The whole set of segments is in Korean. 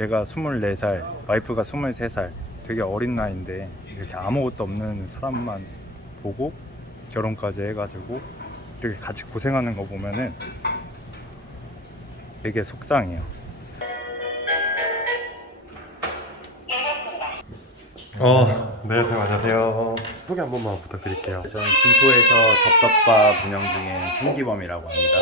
제가 24살, 와이프가 23살, 되게 어린 나이인데 이렇게 아무것도 없는 사람만 보고 결혼까지 해가지고 이렇게 같이 고생하는 거 보면은 되게 속상해요. 네, 선생님 안녕하세요. 소개 한 번만 부탁드릴게요. 저는 김포에서 접덮밥 운영 중인 손기범이라고 합니다.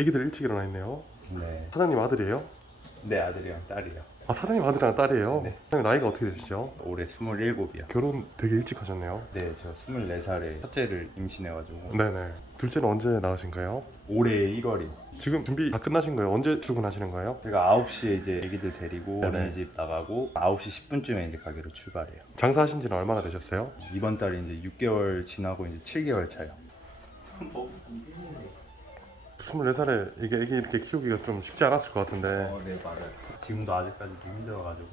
애기들 일찍 일어나 있네요. 네, 사장님 아들이에요? 네 아들이랑 딸이요. 아, 사장님 아들이랑 딸이에요? 네. 사장님 나이가 어떻게 되시죠? 올해 27이요. 결혼 되게 일찍 하셨네요. 네, 제가 24살에 첫째를 임신해가지고 네네. 둘째는 언제 낳으신가요? 올해 1월이요. 지금 준비 다 끝나신 거예요? 언제 출근하시는 거예요? 제가 9시에 이제 애기들 데리고 네네. 어린이집 나가고 9시 10분쯤에 이제 가게로 출발해요. 장사하신 지는 얼마나 되셨어요? 이번 달에 이제 6개월 지나고 이제 7개월 차요. 24살에 이게 애기 이렇게 키우기가 좀 쉽지 않았을 것 같은데. 네 맞아요. 지금도 아직까지도 힘들어가지고.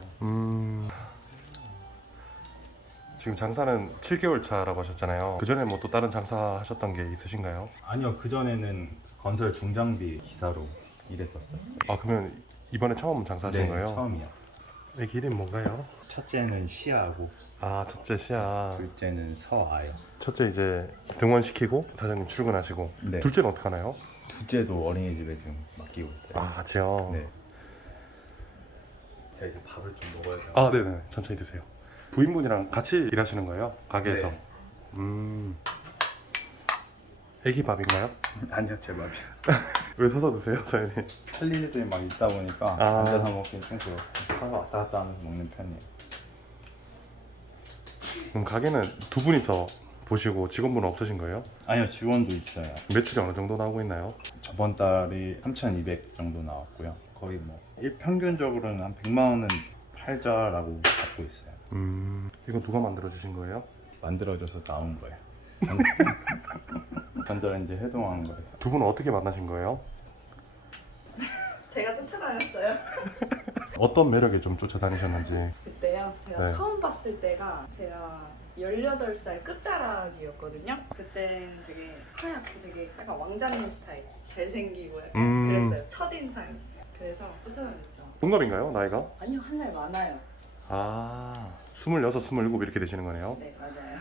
지금 장사는 7개월 차라고 하셨잖아요. 그 전에 뭐 또 다른 장사 하셨던 게 있으신가요? 아니요, 그 전에는 건설 중장비 기사로 일했었어요. 아, 그러면 이번에 처음 장사하신 네, 거예요? 처음이요. 애기 이름 뭔가요? 첫째는 시아고 아, 첫째 시아. 둘째는 서아요. 첫째 이제 등원시키고 사장님 출근하시고. 네. 둘째는 어떻게 하나요? 둘째도 어린이집에 지금 맡기고 있어요. 아, 같이요? 네. 제가 이제 밥을 좀 먹어야 돼요. 아, 네네. 천천히 드세요. 부인분이랑 같이 일하시는 거예요? 가게에서? 네. 애기 밥인가요? 아니요, 제 밥이요. 왜 서서 드세요, 사장님? 할 일들이 막 있다 보니까 아. 앉아서 먹긴 좀 그렇고 서서 왔다 갔다 하면서 먹는 편이에요. 그럼 가게는 두 분이서 보시고 직원분은 없으신 거예요? 아니요, 지원도 있어요. 매출이 어느 정도 나오고 있나요? 저번 달이 3,200 정도 나왔고요. 거의 뭐 평균적으로는 한 100만 원은 팔자라고 갖고 있어요. 이거 누가 만들어 주신 거예요? 만들어져서 나온 거예요. 전자레인지 해동한 거예요. 두 분은 어떻게 만나신 거예요? 제가 쫓아다녔어요. 어떤 매력에 좀 쫓아다니셨는지. 그때요. 제가 네. 처음 봤을 때가 제가 18살 끝자락이었거든요. 그땐 되게 하얗고 되게 약간 왕자님 스타일. 잘생기고 약간 그랬어요. 첫인상이. 그래서 쫓아다녔죠. 동갑인가요, 나이가? 아니요, 한 살 많아요. 아, 26, 27 이렇게 되시는 거네요. 네, 맞아요.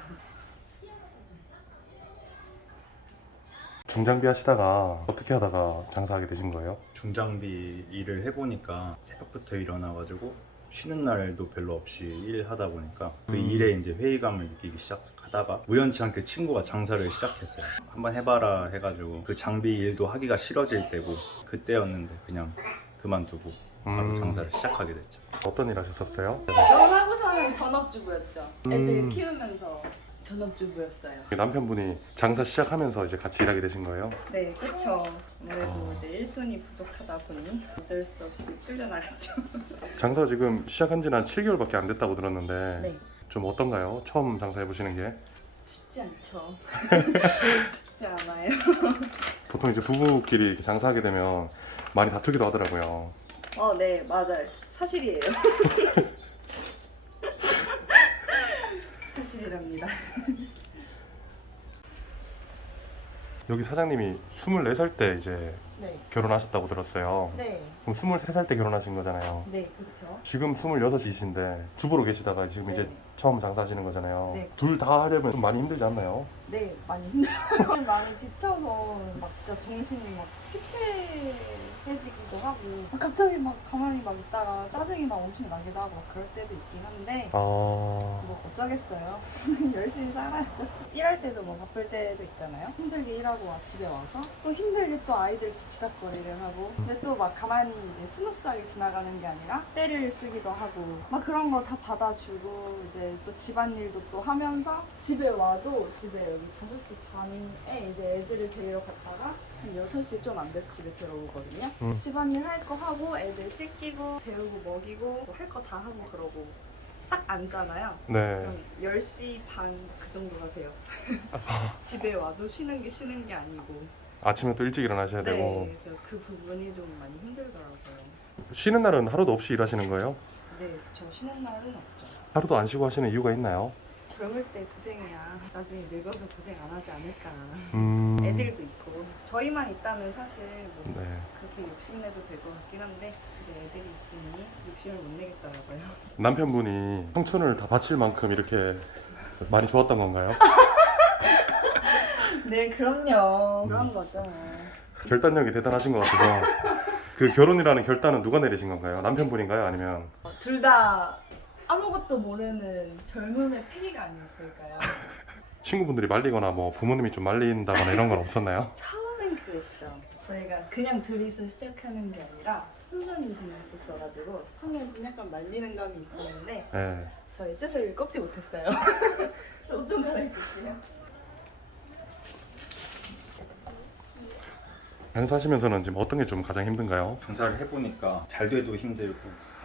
중장비 하시다가 어떻게 하다가 장사하게 되신 거예요? 중장비 일을 해보니까 새벽부터 일어나가지고 쉬는 날도 별로 없이 일하다 보니까 그 일에 이제 회의감을 느끼기 시작하다가 우연치 않게 친구가 장사를 시작했어요. 한번 해봐라 해가지고 그 장비 일도 하기가 싫어질 때고 그때였는데 그냥 그만두고 바로 장사를 시작하게 됐죠. 어떤 일 하셨었어요? 결혼하고서는 전업주부였죠. 애들 음. 키우면서 전업주부였어요. 남편분이 장사 시작하면서 이제 같이 일하게 되신 거예요? 네, 그쵸. 아무래도 이제 일손이 부족하다 보니 어쩔 수 없이 끌려나갔죠. 장사 지금 시작한 지는 한 7개월밖에 안 됐다고 들었는데 네. 좀 어떤가요? 처음 장사해 보시는 게? 쉽지 않죠. 쉽지 않아요. 보통 이제 부부끼리 이렇게 장사하게 되면 많이 다투기도 하더라고요. 네, 맞아요. 사실이에요. 사실이랍니다. 여기 사장님이 24살 때 이제 네. 결혼하셨다고 들었어요. 네. 그럼 23살 때 결혼하신 거잖아요. 네, 그렇죠. 지금 26이신데 주부로 계시다가 지금 이제 네. 처음 장사하시는 거잖아요. 네. 둘 다 하려면 좀 많이 힘들지 않나요? 네, 많이 힘들어요. 많이 지쳐서 막 진짜 정신이 막 피폐해지기도 하고 갑자기 막 가만히 막 있다가 짜증이 막 엄청 나기도 하고 막 그럴 때도 있긴 한데 뭐 어쩌겠어요. 열심히 살아야죠. 일할 때도 뭐 바쁠 때도 있잖아요. 힘들게 일하고 집에 와서 또 힘들게 또 아이들 뒤치다거리를 하고 근데 또 막 가만히 이제 스무스하게 지나가는 게 아니라 때를 쓰기도 하고 막 그런 거 다 받아주고 이제 또 집안일도 또 하면서 집에 와도 집에 여기 5시 반에 이제 애들을 데리러 갔다가 한 6시 좀 안 돼서 집에 들어오거든요. 집안일 할 거 하고 애들 씻기고 재우고 먹이고 할 거 다 하고 그러고 딱 앉잖아요. 네. 그럼 10시 반 그 정도가 돼요. 집에 와도 쉬는 게 아니고. 아침에 또 일찍 일어나셔야 네, 되고 그래서 그 부분이 좀 많이 힘들더라고요. 쉬는 날은 하루도 없이 일하시는 거예요? 네, 그쵸. 쉬는 날은 없죠. 하루도 안 쉬고 하시는 이유가 있나요? 젊을 때 고생해야 나중에 늙어서 고생 안 하지 않을까. 음. 애들도 있고 저희만 있다면 사실 뭐 네. 그렇게 욕심내도 될 것 같긴 한데 이제 애들이 있으니 욕심을 못 내겠더라고요. 남편분이 청춘을 다 바칠 만큼 이렇게 많이 좋았던 건가요? 네, 그럼요. 그런 거죠. 결단력이 대단하신 것 같아서 그 결혼이라는 결단은 누가 내리신 건가요? 남편분인가요? 아니면 둘 다 아무것도 모르는 젊음의 패기가 아니었을까요? 친구분들이 말리거나 뭐 부모님이 좀 말린다거나 이런 건 없었나요? 처음엔 그랬죠. 저희가 그냥 둘이서 시작하는 게 아니라 혼전임신을 했었어가지고 성현진 약간 말리는 감이 있었는데 네. 저희 뜻을 꺾지 못했어요. 옷 좀 갈아입을게요. 장사하시면서는 지금 어떤 게 좀 가장 힘든가요? 장사를 해보니까 잘 돼도 힘들고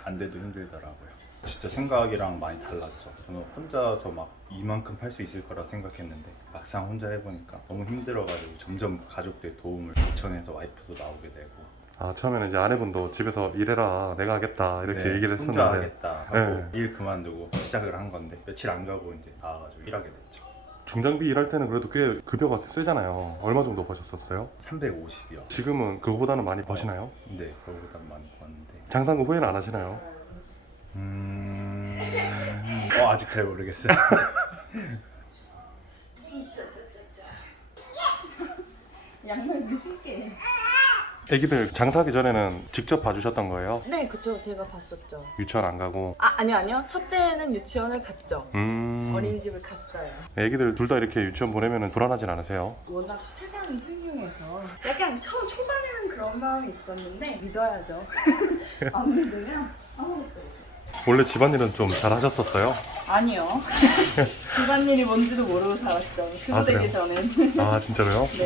안 돼도 힘들더라고요. 진짜 생각이랑 많이 달랐죠. 저는 혼자서 막 이만큼 팔 수 있을 거라 생각했는데 막상 혼자 해보니까 너무 힘들어가지고 점점 가족들 도움을 요청해서 와이프도 나오게 되고 아 처음에는 이제 아내분도 집에서 일해라 내가 하겠다 이렇게 네, 얘기를 혼자 했었는데 하겠다 하고 네. 일 그만두고 시작을 한 건데 며칠 안 가고 이제 나와가지고 일하게 됐죠. 중장비 일할 때는 그래도 꽤 급여가 세잖아요. 얼마 정도 버셨었어요? 350이요. 지금은 그거보다는 많이 버시나요? 네, 그거보다 많이 버는데 장사한 거 후회는 안 하시나요? 아직 잘 모르겠어요. 양말 좀 신게. 애기들 장사하기 전에는 직접 봐주셨던 거예요? 네, 그쵸. 제가 봤었죠. 유치원 안 가고 아니요. 첫째는 유치원을 갔죠. 어린이집을 갔어요. 애기들 둘 다 이렇게 유치원 보내면 불안하진 않으세요? 워낙 세상이 흉흉해서 약간 초반에는 그런 마음이 있었는데 믿어야죠. 안 믿으면 아무것도 없어요. 원래 집안일은 좀 잘하셨었어요? 아니요. 집안일이 뭔지도 모르고 살았죠. 주부 되기 그래요? 전엔. 아 진짜로요? 네.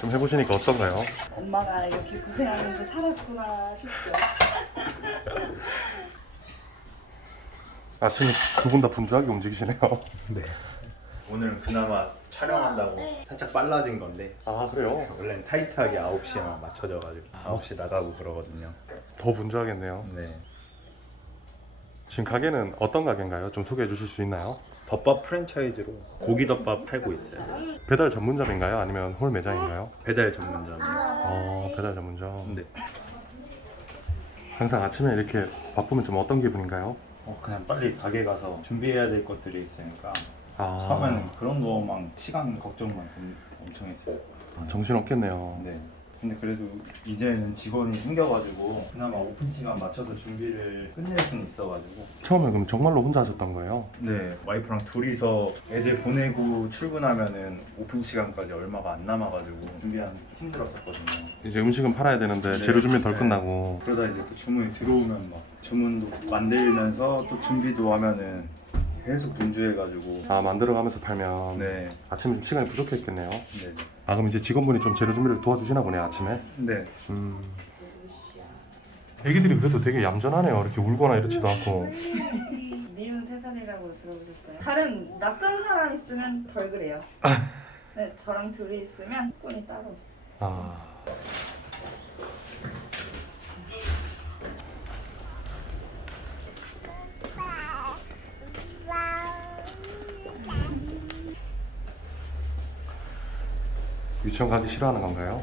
좀 해보시니까 어떤가요? 엄마가 이렇게 고생하면서 살았구나 싶죠. 아침에 두 분 다 분주하게 움직이시네요. 네. 오늘은 그나마 촬영한다고 살짝 빨라진 건데 아 그래요? 원래는 타이트하게 9시에만 맞춰져가지고 9시에 나가고 그러거든요. 더 분주하겠네요. 네. 지금 가게는 어떤 가게인가요? 좀 소개해 주실 수 있나요? 덮밥 프랜차이즈로 고기덮밥 팔고 있어요. 배달 전문점인가요? 아니면 홀 매장인가요? 배달 전문점. 배달 전문점. 네. 항상 아침에 이렇게 바쁘면 좀 어떤 기분인가요? 그냥 빨리 가게 가서 준비해야 될 것들이 있으니까 아, 처음에는 그런 거만 시간 걱정만 엄청 했어요. 정신 없겠네요. 네. 근데 그래도 이제는 직원이 생겨가지고 그나마 오픈 시간 맞춰서 준비를 끝낼 수는 있어가지고. 처음에 그럼 정말로 혼자 하셨던 거예요? 네. 와이프랑 둘이서 애들 보내고 출근하면은 오픈 시간까지 얼마가 안 남아가지고 준비하는 게 좀 힘들었었거든요. 이제 음식은 팔아야 되는데 네. 재료 준비 덜 네. 끝나고. 그러다 이제 그 주문이 들어오면 막 주문도 만들면서 또 준비도 하면은 계속 분주해가지고. 아 만들어가면서 팔면 네. 아침에 좀 시간이 부족했겠네요. 네. 아 그럼 이제 직원분이 좀 재료 준비를 도와주시나 보네 아침에. 네. 애기들이 그래도 되게 얌전하네요. 이렇게 울거나 이렇지도 않고. 미운 세살이라고 들어보셨어요? 다른 낯선 사람 있으면 덜 그래요. 네, 저랑 둘이 있으면 꾼이 따로 있어요. 아. 유치원 가기 싫어하는 건가요?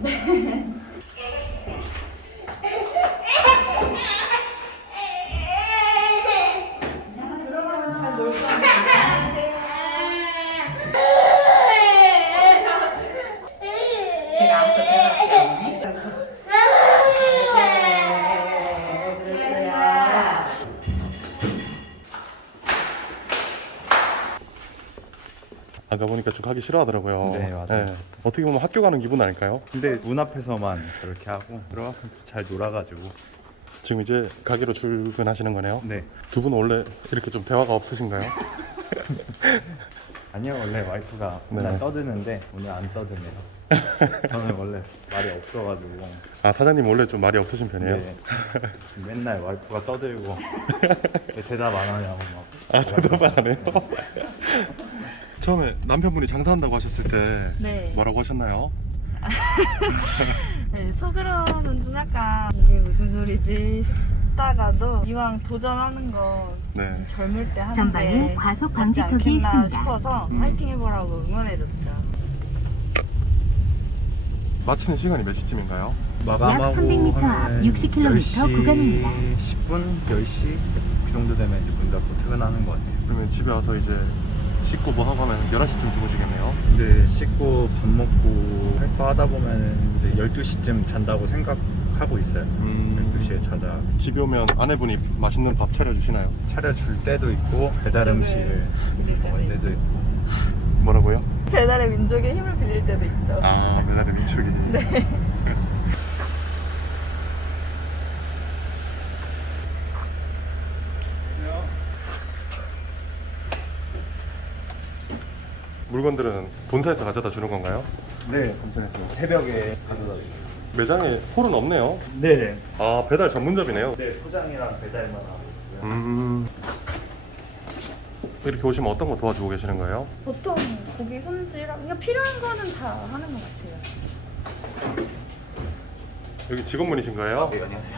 들어가면 잘 놀 거예요. 제가 아무것도 해놨어요. 아까 보니까 좀 가기 싫어하더라고요. 네, 맞아요. 어떻게 보면 학교 가는 기분 아닐까요? 근데 문 앞에서만 저렇게 하고 들어가서 잘 놀아가지고. 지금 이제 가게로 출근하시는 거네요? 네. 두 분 원래 이렇게 좀 대화가 없으신가요? 아니요, 원래 와이프가 네. 맨날 떠드는데 오늘 안 떠드네요. 저는 원래 말이 없어가지고. 아 사장님 원래 좀 말이 없으신 편이에요? 네. 맨날 와이프가 떠들고 왜 대답 안 하냐고 막. 아 대답 안 해요? 처음에 남편분이 장사한다고 하셨을 때 네. 뭐라고 하셨나요? 네, 속으로는 좀 약간 이게 무슨 소리지 했다가도 이왕 도전하는 거 네. 젊을 때 하는 전방에 게 과속 맞지 방지턱이 않겠나 있습니다. 싶어서 음. 파이팅 해보라고 응원해줬죠. 마치는 시간이 몇 시쯤인가요? 약 300m 앞 60km 구간입니다. 10분, 10시 그 정도 되면 이제 문 닫고 퇴근하는 것 같아요. 그러면 집에 와서 이제 씻고 뭐 하고 하면 11시쯤 주무시겠네요? 근데 씻고 밥 먹고 할 거 하다 보면 이제 12시쯤 잔다고 생각하고 있어요. 12시에 자자. 집에 오면 아내분이 맛있는 밥 차려주시나요? 차려줄 때도 있고 배달 음식을 먹을 때도 있고. 뭐라고요? 배달의 민족의 힘을 빌릴 때도 있죠. 아, 배달의 민족이. 네. 물건들은 본사에서 가져다 주는 건가요? 네, 감사합니다. 새벽에 가져다 주세요. 매장에 홀은 없네요. 네. 아, 배달 전문점이네요. 네, 포장이랑 배달만 하고 있고요. 이렇게 오시면 어떤 거 도와주고 계시는 거예요? 보통 고기 손질하고 그냥 필요한 거는 다 하는 것 같아요. 여기 직원분이신 거예요? 네, 안녕하세요.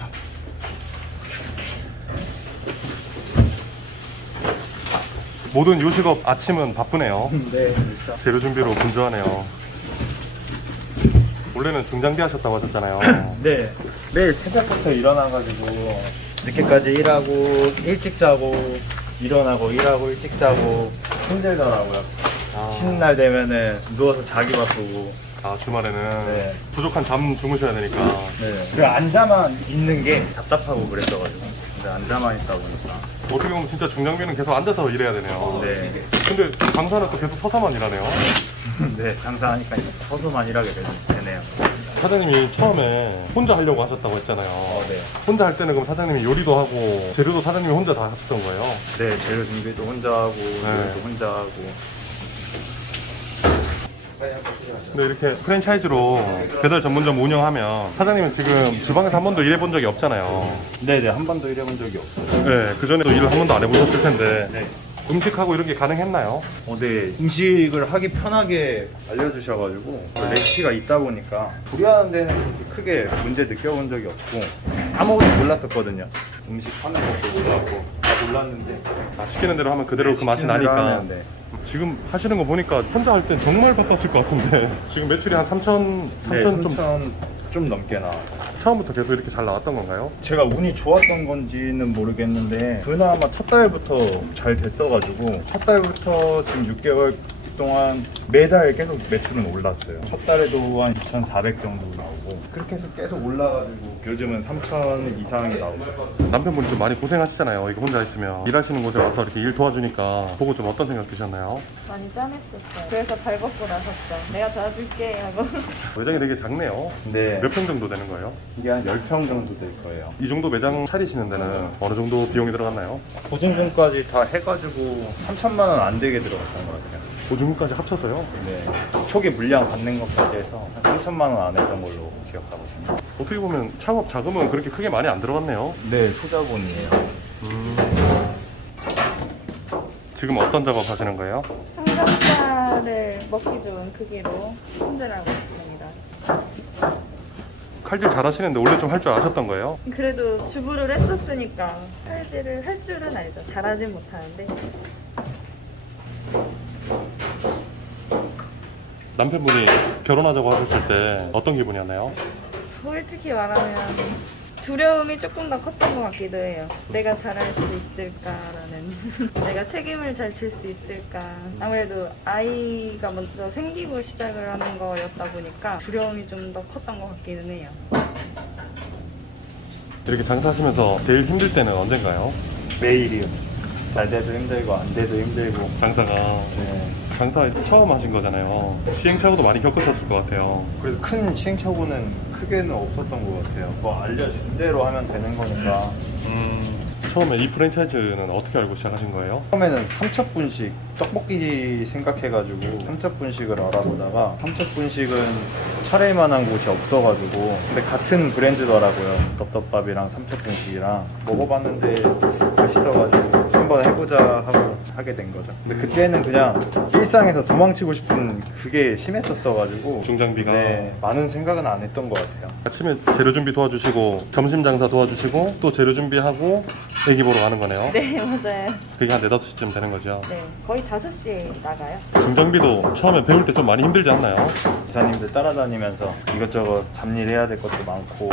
모든 요식업 아침은 바쁘네요. 네, 진짜. 재료 준비로 분주하네요. 원래는 중장비 하셨다고 하셨잖아요. 네, 매일 새벽부터 일어나가지고 늦게까지 일하고 일찍 자고 일어나고 일하고 일찍 자고 힘들더라고요. 쉬는 날 되면은 누워서 자기 바쁘고. 아, 주말에는 네. 부족한 잠 주무셔야 되니까. 네. 그 앉아만 있는 게 답답하고 그랬어가지고. 근데 앉아만 있다 보니까. 어떻게 보면 진짜 중장비는 계속 앉아서 일해야 되네요. 네. 근데 장사는 또 계속 서서만 일하네요. 네, 장사하니까 이제 서서만 일하게 되네요. 사장님이 처음에 혼자 하려고 하셨다고 했잖아요. 네. 혼자 할 때는 그럼 사장님이 요리도 하고 재료도 사장님이 혼자 다 하셨던 거예요? 네, 재료 준비도 혼자 하고 요리도 혼자 하고. 근데 이렇게 프랜차이즈로 배달 전문점 운영하면 사장님은 지금 주방에서 한 번도 일해본 적이 없잖아요. 네네, 한 번도 일해본 적이 없어요. 네, 그전에도 일을 한 번도 안 해보셨을 텐데 네. 음식하고 이런 게 가능했나요? 네, 음식을 하기 편하게 알려주셔가지고 레시피가 있다 보니까 조리하는 데는 그렇게 크게 문제 느껴본 적이 없고 아무것도 몰랐었거든요. 음식 하는 것도 몰랐고 다 몰랐는데 아, 시키는 대로 하면 그대로 그 맛이 시키는 대로 나니까. 하면, 네. 지금 하시는 거 보니까 혼자 할 땐 정말 바빴을 것 같은데 지금 매출이 한 3천 네, 좀 3천 좀 넘게 나와요. 처음부터 계속 이렇게 잘 나왔던 건가요? 제가 운이 좋았던 건지는 모르겠는데 그나마 첫 달부터 잘 됐어가지고 첫 달부터 지금 6개월 동안 매달 계속 매출은 올랐어요. 첫 달에도 한 2,400 정도 나오고 그렇게 해서 계속 올라가지고 요즘은 3,000 이상이 나오고. 남편분이 좀 많이 고생하시잖아요. 이거 혼자 있으면 일하시는 곳에 와서 이렇게 일 도와주니까 보고 좀 어떤 생각 드셨나요? 많이 짠했었어요. 그래서 발 벗고 나섰죠. 내가 도와줄게 하고. 매장이 되게 작네요. 네, 몇 평 정도 되는 거예요? 이게 한 10평 정도 될 거예요. 이 정도 매장 차리시는 데는 어느 정도 비용이 들어갔나요? 보증금까지 다 해가지고 3천만 원 안 되게 들어갔던 것 같아요. 보증금까지 합쳐서요? 네, 초기 물량 받는 것까지 해서 한 3천만 원 안 했던 걸로 기억하거든요. 어떻게 보면 창업 자금은 그렇게 크게 많이 안 들어갔네요. 네, 소자본이에요. 지금 어떤 작업 하시는 거예요? 삼겹살을 먹기 좋은 크기로 손질하고 있습니다. 칼질 잘 하시는데 원래 좀 할 줄 아셨던 거예요? 그래도 주부를 했었으니까 칼질을 할 줄은 알죠. 잘하진 못하는데. 남편분이 결혼하자고 하셨을 때 어떤 기분이었나요? 솔직히 말하면 두려움이 조금 더 컸던 것 같기도 해요. 내가 잘할 수 있을까라는 내가 책임을 잘 질 수 있을까. 아무래도 아이가 먼저 생기고 시작을 하는 거였다 보니까 두려움이 좀 더 컸던 것 같기는 해요. 이렇게 장사하시면서 제일 힘들 때는 언젠가요? 매일이요. 잘 돼도 힘들고 안 돼도 힘들고. 장사가 네. 장사 처음 하신 거잖아요. 시행착오도 많이 겪으셨을 것 같아요. 그래도 큰 시행착오는 크게는 없었던 것 같아요. 뭐 알려준 대로 하면 되는 거니까. 처음에 이 프랜차이즈는 어떻게 알고 시작하신 거예요? 처음에는 삼척분식 떡볶이 생각해가지고 삼척분식을 알아보다가 삼척분식은 팔을 만한 곳이 없어가지고 근데 같은 브랜드더라고요. 덮덮밥이랑 삼척분식이랑 먹어봤는데 맛있어가지고 한번 해보자 하고 하게 된 거죠. 근데 그때는 그냥 일상에서 도망치고 싶은 그게 심했었어가지고 중장비가. 네, 많은 생각은 안 했던 것 같아요. 아침에 재료 준비 도와주시고 점심 장사 도와주시고 또 재료 준비하고 애기 보러 가는 거네요. 네, 맞아요. 그게 한 4, 5시쯤 되는 거죠. 네, 거의 5시에 나가요. 중장비도 처음에 배울 때 좀 많이 힘들지 않나요? 기사님들 따라다니면서 이것저것 잡일 해야 될 것도 많고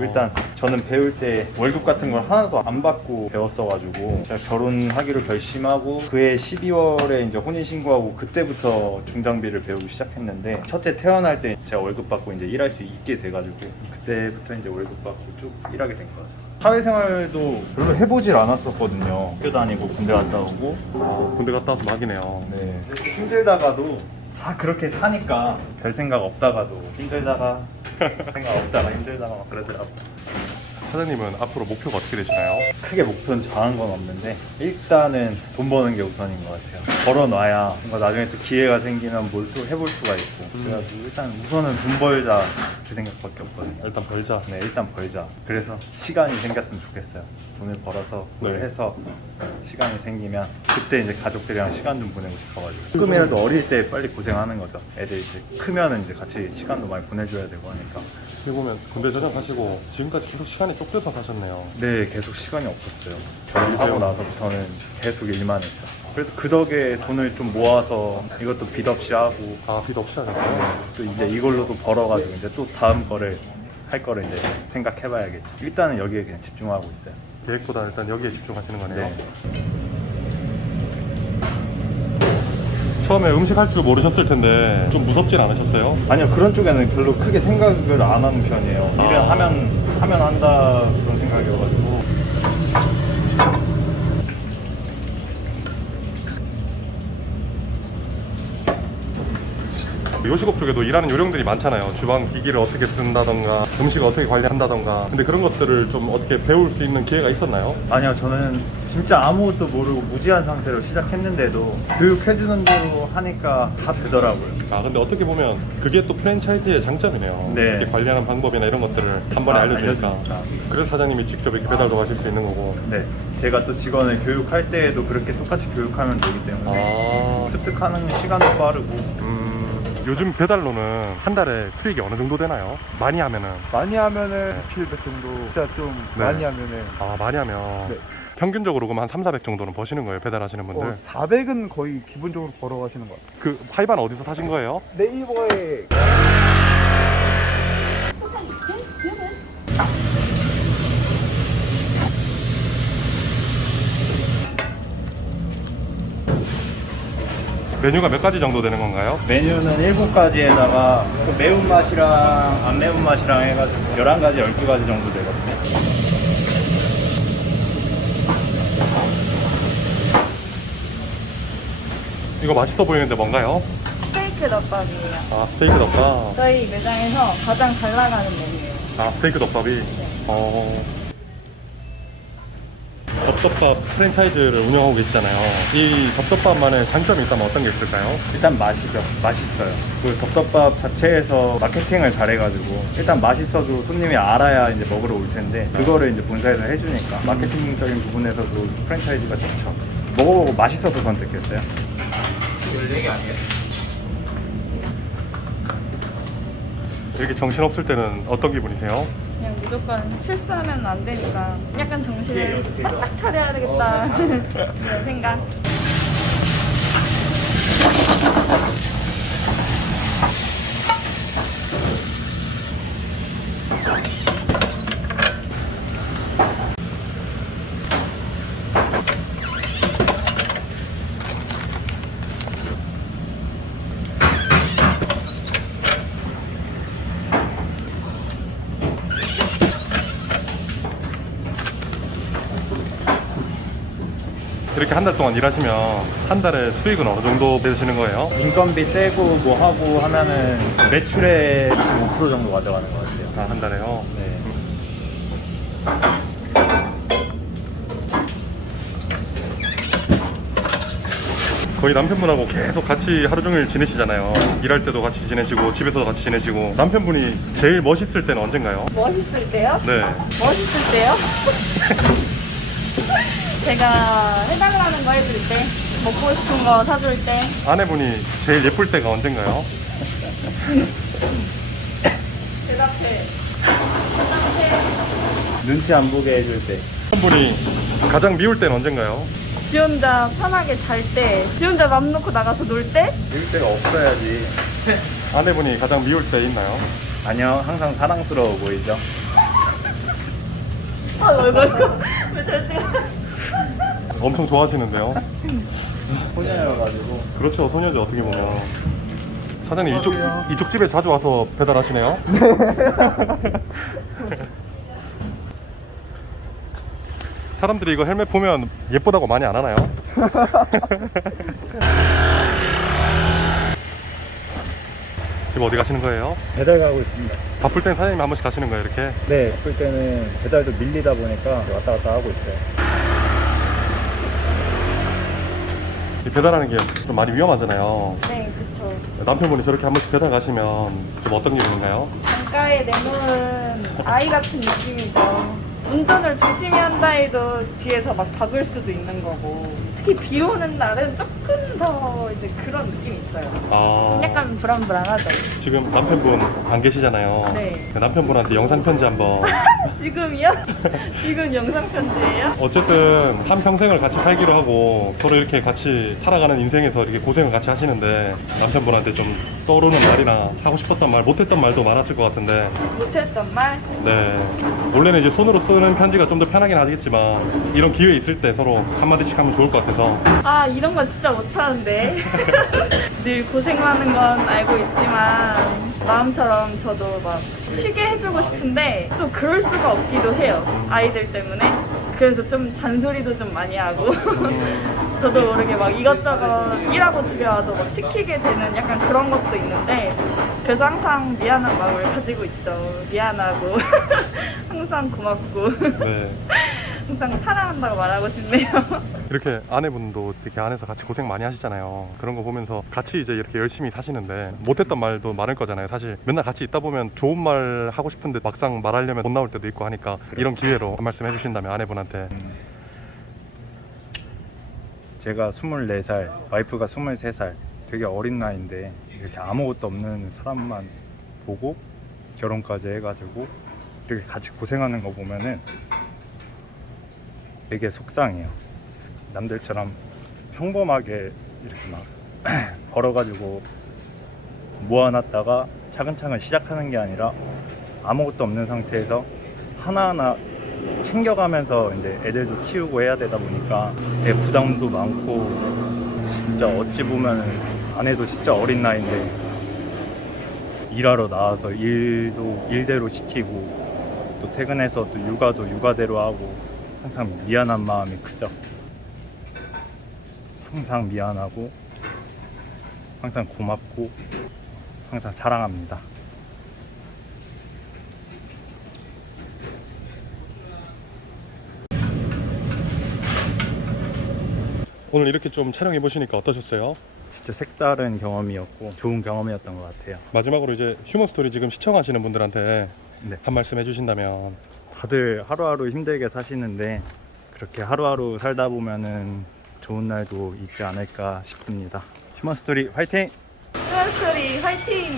일단 저는 배울 때 월급 같은 걸 하나도 안 받고 배웠어가지고 제가 결혼하기로 결심하고 그해 12월에 이제 혼인신고하고 그때부터 중장비를 배우기 시작했는데 첫째 태어날 때 제가 월급 받고 이제 일할 수 있게 돼가지고 그때부터 이제 월급 받고 쭉 일하게 된 거죠. 사회생활도 별로 해보질 않았었거든요. 학교 다니고 군대 갔다 오고 군대 갔다 와서 막이네요. 네. 힘들다가도 다 그렇게 사니까 별 생각 없다가도 힘들다가 생각 없다가 힘들다가 막 그러더라고. 사장님은 앞으로 목표가 어떻게 되시나요? 크게 목표는 정한 건 없는데 일단은 돈 버는 게 우선인 것 같아요. 벌어놔야 뭔가 나중에 또 기회가 생기면 뭘 또 해볼 수가 있고 그래가지고 일단 우선은 돈 벌자 그 생각밖에 없거든요. 일단 벌자. 네, 일단 벌자. 그래서 시간이 생겼으면 좋겠어요. 돈을 벌어서 그걸 네. 해서 시간이 생기면 그때 이제 가족들이랑 시간 좀 보내고 싶어가지고 조금이라도 어릴 때 빨리 고생하는 거죠. 애들이 이제 크면은 이제 같이 시간도 많이 보내줘야 되고 하니까. 어떻게 보면 군대 전역하시고 지금까지 계속 시간이 쫓겨서 사셨네요. 네, 계속 시간이 없었어요. 결혼하고 나서부터는 계속 일만 했죠. 그래서 그 덕에 돈을 좀 모아서 이것도 빚 없이 하고 아, 빚 없이 하셨어요? 또 이제 이걸로 도 벌어가지고 이제 또 다음 거를 할 거를 이제 생각해봐야겠죠. 일단은 여기에 그냥 집중하고 있어요. 계획보다 일단 여기에 집중하시는 거네요. 네. 처음에 음식 할 줄 모르셨을 텐데 좀 무섭진 않으셨어요? 아니요, 그런 쪽에는 별로 크게 생각을 안 하는 편이에요. 아. 일을 하면 한다 그런 생각이어가지고. 요식업 쪽에도 일하는 요령들이 많잖아요. 주방 기기를 어떻게 쓴다던가 음식을 어떻게 관리한다던가. 근데 그런 것들을 좀 어떻게 배울 수 있는 기회가 있었나요? 아니요, 저는 진짜 아무것도 모르고 무지한 상태로 시작했는데도 교육해주는 대로 하니까 다 되더라고요. 아, 근데 어떻게 보면 그게 또 프랜차이즈의 장점이네요. 네. 이렇게 관리하는 방법이나 이런 것들을 한 번에 알려주니까. 그래서 사장님이 직접 이렇게 배달도 가실 수 있는 거고. 네, 제가 또 직원을 교육할 때에도 그렇게 똑같이 교육하면 되기 때문에 아, 습득하는 시간도 빠르고 요즘 배달로는 한 달에 수익이 어느 정도 되나요? 많이 하면은. 많이 하면은 700 정도 진짜 좀 네. 많이 하면은 아, 많이 하면. 네. 평균적으로 그럼 한 3, 400 정도는 버시는 거예요, 배달하시는 분들. 400은 거의 기본적으로 벌어가시는 것 같아요. 그 파이반 어디서 사신 거예요? 네이버에 메뉴가 몇 가지 정도 되는 건가요? 메뉴는 7가지에다가 그 매운맛이랑 안 매운맛이랑 해가지고 11가지, 12가지 정도 되거든요. 이거 맛있어 보이는데 뭔가요? 스테이크 덮밥이에요. 아, 스테이크 덮밥. 저희 매장에서 가장 잘 나가는 메뉴예요. 아, 스테이크 덮밥이. 덮덮밥 프랜차이즈를 운영하고 계시잖아요. 이 덮덮밥만의 장점이 있다면 어떤 게 있을까요? 일단 맛이죠. 맛있어요. 그 덮덮밥 자체에서 마케팅을 잘해가지고 일단 맛있어도 손님이 알아야 이제 먹으러 올 텐데 그거를 이제 본사에서 해주니까 마케팅적인 부분에서도 프랜차이즈가 좋죠. 먹어보고 맛있어서 선택했어요. 이렇게 정신없을 때는 어떤 기분이세요? 그냥 무조건 실수하면 안 되니까 약간 정신을 바짝 차려야 되겠다 그런 생각. 이렇게 한 달 동안 일하시면 한 달에 수익은 어느 정도 되시는 거예요? 인건비 떼고 뭐 하고 하면은 매출의 25% 정도 가져가는 것 같아요. 아, 한 달에요? 네. 거의 남편분하고 계속 같이 하루 종일 지내시잖아요. 일할 때도 같이 지내시고 집에서도 같이 지내시고. 남편분이 제일 멋있을 때는 언젠가요? 멋있을 때요? 네. 멋있을 때요? 제가 해달라는 거 해줄 때, 먹고 싶은 거 사줄 때. 아내분이 제일 예쁠 때가 언젠가요? 대답해. 눈치 안 보게 해줄 때. 남편분이 가장 미울 때는 언젠가요? 지 혼자 편하게 잘 때, 지 혼자 맘 놓고 나가서 놀 때? 이럴 때가 없어야지. 아내분이 가장 미울 때 있나요? 아니요, 항상 사랑스러워 보이죠? 왜 절대. 엄청 좋아하시는데요. 소녀여가지고. 그렇죠, 소녀죠 어떻게 보면. 사장님 이쪽 집에 자주 와서 배달하시네요. 사람들이 이거 헬멧 보면 예쁘다고 많이 안 하나요? 지금 어디 가시는 거예요? 배달 가고 있습니다. 바쁠 땐 사장님이 한 번씩 가시는 거예요 이렇게? 네, 그럴 때는 배달도 밀리다 보니까 왔다 갔다 하고 있어요. 이 배달하는 게 좀 많이 위험하잖아요. 네, 그쵸. 남편분이 저렇게 한 번씩 배달 가시면 좀 어떤 기분인가요? 강가에 내놓은 아이 같은 느낌이죠. 운전을 조심히 한다 해도 뒤에서 막 박을 수도 있는 거고. 특히 비 오는 날은 조금 더 이제 그런 느낌이 있어요. 좀 약간 불안불안하죠. 지금 남편분 안 계시잖아요. 네. 남편분한테 영상 편지 한번. 지금이요? 지금 영상 편지예요? 어쨌든 한 평생을 같이 살기로 하고 서로 이렇게 같이 살아가는 인생에서 이렇게 고생을 같이 하시는데 남편분한테 좀 떠오르는 말이나 하고 싶었던 말, 못했던 말도 많았을 것 같은데. 못했던 말? 네. 원래는 이제 손으로 쓰는 편지가 좀 더 편하긴 하겠지만 이런 기회 있을 때 서로 한마디씩 하면 좋을 것 같아서. 아, 이런 거 진짜 못하는데. 늘 고생 많은 건 알고 있지만 마음처럼 저도 막 쉬게 해주고 싶은데 또 그럴 수가 없기도 해요. 아이들 때문에. 그래서 좀 잔소리도 좀 많이 하고 저도 모르게 막 이것저것 일하고 집에 와서 막 시키게 되는 약간 그런 것도 있는데 그래서 항상 미안한 마음을 가지고 있죠. 미안하고 항상 고맙고 네. 항상 사랑한다고 말하고 싶네요. 이렇게 아내분도 이렇게 안에서 같이 고생 많이 하시잖아요. 그런 거 보면서 같이 이제 이렇게 열심히 사시는데 못했던 말도 많을 거잖아요. 사실 맨날 같이 있다 보면 좋은 말 하고 싶은데 막상 말하려면 못 나올 때도 있고 하니까 이런 기회로 한 말씀 해주신다면 아내분한테. 제가 24살, 와이프가 23살. 되게 어린 나이인데 이렇게 아무것도 없는 사람만 보고 결혼까지 해가지고 이렇게 같이 고생하는 거 보면은 되게 속상해요. 남들처럼 평범하게 이렇게 막 벌어가지고 모아놨다가 차근차근 시작하는 게 아니라 아무것도 없는 상태에서 하나하나 챙겨가면서 이제 애들도 키우고 해야 되다 보니까 되게 부담도 많고 진짜 어찌 보면 아내도 진짜 어린 나이인데 일하러 나와서 일도 일대로 시키고 또 퇴근해서 또 육아도 육아대로 하고 항상 미안한 마음이 크죠. 항상 미안하고 항상 고맙고 항상 사랑합니다. 오늘 이렇게 좀 촬영해 보시니까 어떠셨어요? 진짜 색다른 경험이었고 좋은 경험이었던 것 같아요. 마지막으로 이제 휴먼 스토리 지금 시청하시는 분들한테 네. 한 말씀 해주신다면. 다들 하루하루 힘들게 사시는데 그렇게 하루하루 살다 보면은 좋은 날도 있지 않을까 싶습니다. 휴먼 스토리 화이팅! 휴먼 스토리 화이팅!